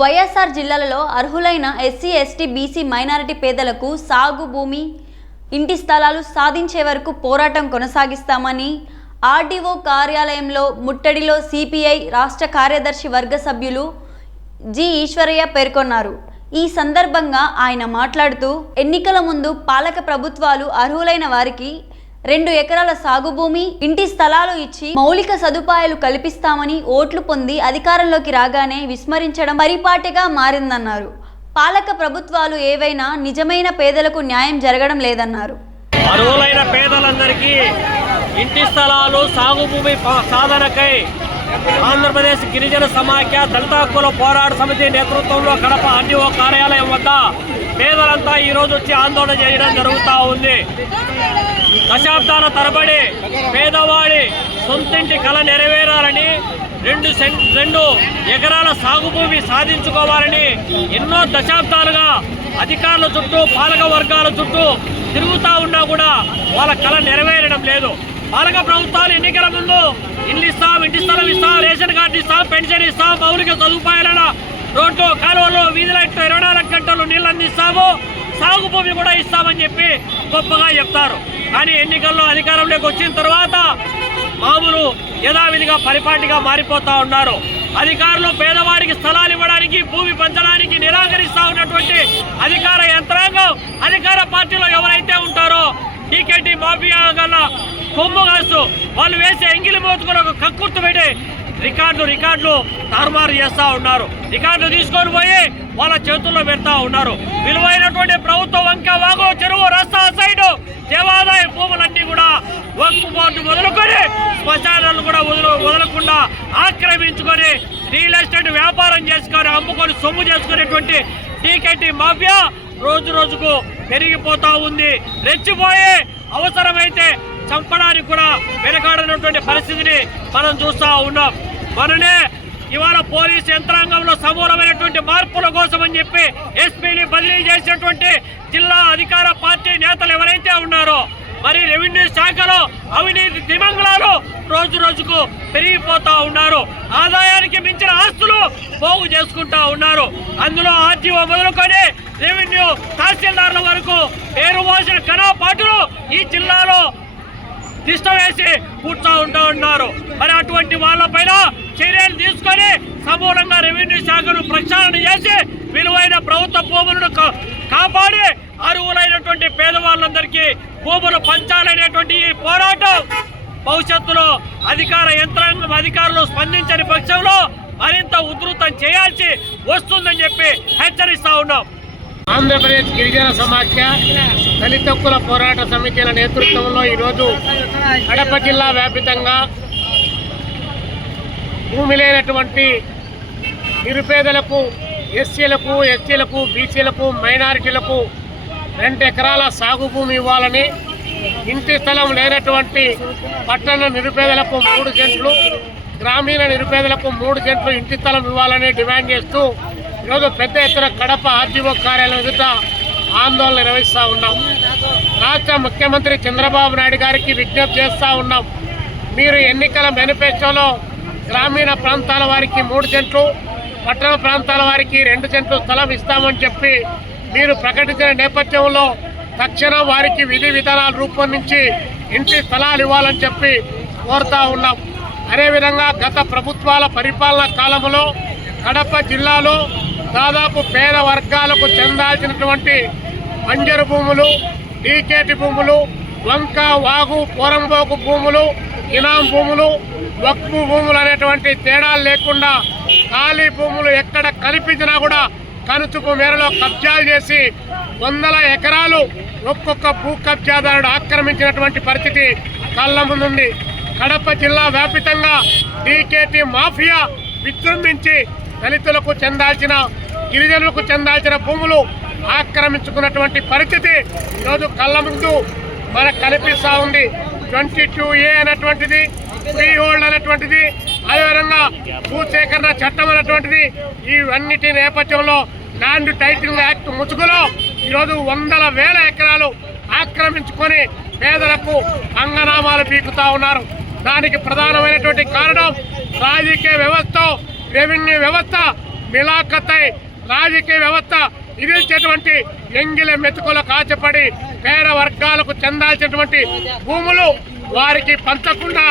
వైఎస్ఆర్ జిల్లాలలో అర్హులైన SC ST BC minority పేదలకు సాగు భూమి ఇంటి స్థలాలు సాధించే వరకు పోరాటం కొనసాగిస్తామని ఆర్డీఓ కార్యాలయంలో ముట్టడిలో సిపిఐ రాష్ట్ర కార్యదర్శి వర్గ సభ్యులు జి ఈశ్వరయ్య పేర్కొన్నారు ఈ సందర్భంగా ఆయన మాట్లాడుతూ ఎన్నికల ముందు పాలక ప్రభుత్వాలు అర్హులైన వారికి రెండు ఎకరాల సాగు భూమి ఇంటి స్థలాలు ఇచ్చి మౌలిక సదుపాయాలు కల్పిస్తామని ఓట్లు పొంది అధికారంలోకి రాగానే విస్మరించడం పరిపాటిగా మారిందన్నారు పాలక ప్రభుత్వాలు ఏవైనా నిజమైన పేదలకు న్యాయం జరగడం లేదన్నారు అర్హులైన పేదలందరికీ ఇంటి స్థలాలు సాగు భూమి సాధనకై ఆంధ్రప్రదేశ్ గిరిజన సమాఖ్య దళిత హక్కుల పోరాట సమితి నేతృత్వంలో కడప ఆర్డీఓ కార్యాలయం వద్ద పేదలంతా ఈరోజు వచ్చి ఆందోళన చేయడం జరుగుతూ ఉంది దశాబ్దాల తరబడి పేదవాడి సొంతింటి కళ నెరవేరాలని రెండు రెండు ఎకరాల సాగు భూమి సాధించుకోవాలని ఎన్నో దశాబ్దాలుగా అధికారుల చుట్టూ పాలక వర్గాల చుట్టూ తిరుగుతూ ఉన్నా కూడా వాళ్ళ కళ నెరవేరడం లేదు పాలక ప్రభుత్వాలు ఎన్నికల ముందు ఇల్లు ఇస్తాం ఇంటి స్థలం ఇస్తాం రేషన్ కార్డు ఇస్తాం పెన్షన్ ఇస్తాం మౌలిక సదుపాయాలను రోడ్లు కాలువలు వీధుల ఇరవై నాలుగు గంటలు నీళ్ళు అందిస్తాము సాగు భూమి కూడా ఇస్తామని చెప్పి గొప్పగా చెప్తారు కానీ ఎన్నికల్లో అధికారంలోకి వచ్చిన తర్వాత మామూలు యథావిధిగా పరిపాటిగా మారిపోతూ ఉన్నారు అధికారులు పేదవారికి స్థలాలు ఇవ్వడానికి భూమి పంచడానికి నిరాకరిస్తూ ఉన్నటువంటి అధికార యంత్రాంగం అధికార పార్టీలో ఎవరైతే ఉంటారో టీకేటీ మాఫియా కన్నా కొమ్ము కాసు వాళ్ళు వేసే ఎంగిలి మోతుకుని ఒక కక్కుర్తి పెట్టి రికార్డులు రికార్డులు తారుమారు చేస్తూ ఉన్నారు రికార్డులు తీసుకొని పోయి వాళ్ళ చేతుల్లో పెడతా ఉన్నారు విలువైనటువంటి ప్రభుత్వ వంక వాగు చెరువు రస్తా సైడు దేవాదాయ భూములన్నీ కూడా వక్ఫ్ బోర్డు వదులుకొని శ్మశానాలు కూడా వదులు వదలకుండా ఆక్రమించుకొని రియల్ ఎస్టేట్ వ్యాపారం చేసుకొని అమ్ముకొని సొమ్ము చేసుకునేటువంటి టీకెట్టి మాఫియా రోజు రోజుకు పెరిగిపోతూ ఉంది రెచ్చిపోయే అవసరమైతే చంపడానికి కూడా వెనకాడనటువంటి పరిస్థితిని మనం చూస్తూ ఉన్నాం మననే ఇవాళ పోలీస్ యంత్రాంగంలో సమూలమైనటువంటి మార్పుల కోసం అని చెప్పి ఎస్పీని బదిలీ చేసినటువంటి జిల్లా అధికార పార్టీ నేతలు ఎవరైతే ఉన్నారో మరి రెవెన్యూ శాఖలో అవినీతి దిమంగళాలు రోజు రోజుకు పెరిగిపోతూ ఉన్నారు ఆదాయానికి మించిన ఆస్తులు పోగు చేసుకుంటా ఉన్నారు అందులో ఆర్టీఓ మొదలుకొని రెవెన్యూ తహసీల్దారుల వరకు పేరు మోసిన కణాపాటులు ఈ జిల్లాలో దిష్ట వేసి ఉంటా ఉన్నారు మరి అటువంటి వాళ్ళపైన చర్యలు తీసుకొని సమూలంగా రెవెన్యూ శాఖను ప్రక్షాళన చేసి విలువైన ప్రభుత్వ భూములను కాపాడి అరువులైనటువంటి పేదవాళ్ళందరికీ భూములు పంచాలనేటువంటి ఈ పోరాటం భవిష్యత్తులో అధికార యంత్రాంగం అధికారులు స్పందించని పక్షంలో మరింత ఉధృతం చేయాల్సి వస్తుందని చెప్పి హెచ్చరిస్తా ఉన్నాం ఆంధ్రప్రదేశ్ గిరిజన సమాఖ్య దళిత హక్కుల పోరాట సమితిల నేతృత్వంలో ఈరోజు కడప జిల్లా వ్యాపితంగా భూమి లేనటువంటి నిరుపేదలకు ఎస్సీలకు ఎస్టీలకు బీసీలకు మైనారిటీలకు రెండు ఎకరాల సాగు భూమి ఇవ్వాలని ఇంటి స్థలం లేనటువంటి పట్టణ నిరుపేదలకు మూడు సెంట్లు గ్రామీణ నిరుపేదలకు మూడు సెంట్లు ఇంటి స్థలం ఇవ్వాలని డిమాండ్ చేస్తూ ఈరోజు పెద్ద ఎత్తున కడప ఆర్జీఓ కార్యాలయం ఎదుట ఆందోళన నిర్వహిస్తూ ఉన్నాం రాష్ట్ర ముఖ్యమంత్రి చంద్రబాబు నాయుడు గారికి విజ్ఞప్తి చేస్తూ ఉన్నాం మీరు ఎన్నికల మేనిఫెస్టోలో గ్రామీణ ప్రాంతాల వారికి మూడు జంట్లు పట్టణ ప్రాంతాల వారికి రెండు జంట్లు స్థలం ఇస్తామని చెప్పి మీరు ప్రకటించిన నేపథ్యంలో తక్షణం వారికి విధి విధానాలు రూపొందించి ఇంటి స్థలాలు ఇవ్వాలని చెప్పి కోరుతా ఉన్నాం అదేవిధంగా గత ప్రభుత్వాల పరిపాలనా కాలంలో కడప జిల్లాలో దాదాపు పేద వర్గాలకు చెందాల్సినటువంటి మంజరు భూములు డీకేటి భూములు వంక వాగు పోరంబోకు భూములు ఇనాం భూములు వక్ఫు భూములు అనేటువంటి తేడాలు లేకుండా ఖాళీ భూములు ఎక్కడ కనిపించినా కూడా కనుచుపు మేరలో కబ్జాలు చేసి వందల ఎకరాలు ఒక్కొక్క భూ కబ్జాదారుడు ఆక్రమించినటువంటి పరిస్థితి కళ్ళ ముందుంది కడప జిల్లా వ్యాపితంగా డీకేటీ మాఫియా విజృంభించి దళితులకు చెందాల్సిన గిరిజనులకు చెందాల్సిన భూములు ఆక్రమించుకున్నటువంటి పరిస్థితి ఈరోజు కళ్ళ ముందు మనకు కనిపిస్తూ ఉంది ట్వంటీ టూ ఏ అనేటువంటిది ఫ్రీ హోల్డ్ అనేటువంటిది అదేవిధంగా భూసేకరణ చట్టం అనేటువంటిది ఇవన్నిటి నేపథ్యంలో ల్యాండ్ టైటిల్ యాక్ట్ ముసుగులో ఈరోజు వందల వేల ఎకరాలు ఆక్రమించుకొని పేదలకు అంగనామాలు పీకుతా ఉన్నారు దానికి ప్రధానమైనటువంటి కారణం రాజకీయ వ్యవస్థ రెవెన్యూ వ్యవస్థ మిలాఖతై రాజకీయ వ్యవస్థ ఇదించేటువంటి ఎంగిల మెతుకుల కాచపడి పేద వర్గాలకు చెందాల్సినటువంటి భూములు వారికి పంచకుండా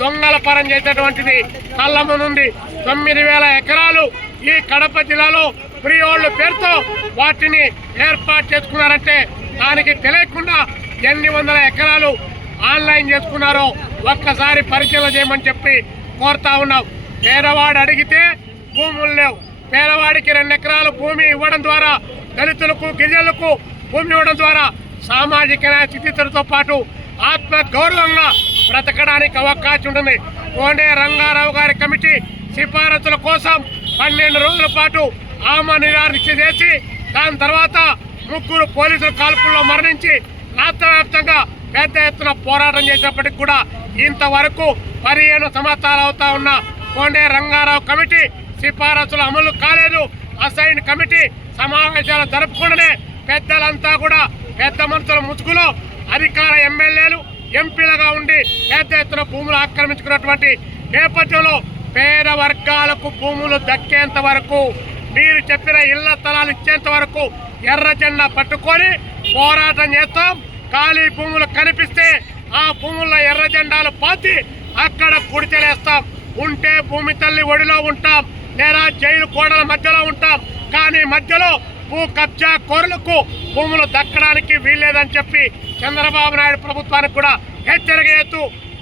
దొంగల పరం చేసేటువంటిది కళ్ళము నుండి తొమ్మిది వేల ఎకరాలు ఈ కడప జిల్లాలో ఫ్రీ ఓల్డ్ పేరుతో వాటిని ఏర్పాటు చేసుకున్నారంటే దానికి తెలియకుండా ఎన్ని వందల ఎకరాలు ఆన్లైన్ చేసుకున్నారో ఒక్కసారి పరిశీలన చేయమని చెప్పి కోరుతా ఉన్నాం పేదవాడు అడిగితే భూములు లేవు పేదవాడికి రెండు ఎకరాలు భూమి ఇవ్వడం ద్వారా దళితులకు గిరిజనులకు భూమి ఇవ్వడం ద్వారా సామాజిక స్థితితులతో పాటు ఆత్మ గౌరవంగా బ్రతకడానికి అవకాశం ఉంటుంది కోనే రంగారావు గారి కమిటీ సిఫారసుల కోసం పన్నెండు రోజుల పాటు ఆమ నిరాదీక్ష చేసి దాని తర్వాత ముగ్గురు పోలీసుల కాల్పుల్లో మరణించి రాష్ట్ర వ్యాప్తంగా పెద్ద ఎత్తున పోరాటం చేసినప్పటికి కూడా ఇంతవరకు పదిహేను సంవత్సరాలు అవుతా ఉన్న కోండే రంగారావు కమిటీ సిఫారసులు అమలు కాలేదు అసైన్ కమిటీ సమావేశాలు జరుపుకుండానే పెద్దలంతా కూడా పెద్ద మనుషుల ముసుగులో అధికార ఎమ్మెల్యేలు ఎంపీలుగా ఉండి పెద్ద ఎత్తున భూములు ఆక్రమించుకున్నటువంటి నేపథ్యంలో పేద వర్గాలకు భూములు దక్కేంత వరకు మీరు చెప్పిన ఇళ్ల స్థలాలు ఇచ్చేంత వరకు ఎర్ర జెండా పట్టుకొని పోరాటం చేస్తాం ఖాళీ భూములు కనిపిస్తే ఆ భూముల్లో ఎర్ర జెండాలు పాతి అక్కడ కుడిచెలేస్తాం ఉంటే భూమి తల్లి ఒడిలో ఉంటాం లేదా జైలు కోడల మధ్యలో ఉంటాం కానీ మధ్యలో భూ కబ్జా కోరులకు భూములు దక్కడానికి వీల్లేదని చెప్పి చంద్రబాబు నాయుడు ప్రభుత్వానికి కూడా హెచ్చరిక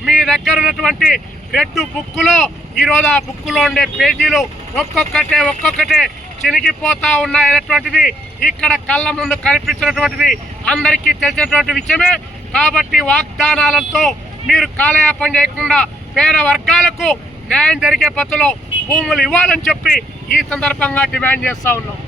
మీ దగ్గర ఉన్నటువంటి రెడ్డు బుక్కులో ఈరోజు ఆ బుక్కులో ఉండే పేజీలు ఒక్కొక్కటే ఒక్కొక్కటే చినిగిపోతా ఉన్నాయనేటువంటిది ఇక్కడ కళ్ళ ముందు కనిపించినటువంటిది అందరికీ తెలిసినటువంటి విషయమే కాబట్టి వాగ్దానాలతో మీరు కాలయాపన చేయకుండా పేద వర్గాలకు న్యాయం జరిగే పద్ధతిలో భూములు ఇవ్వాలని చెప్పి ఈ సందర్భంగా డిమాండ్ చేస్తూ ఉన్నాం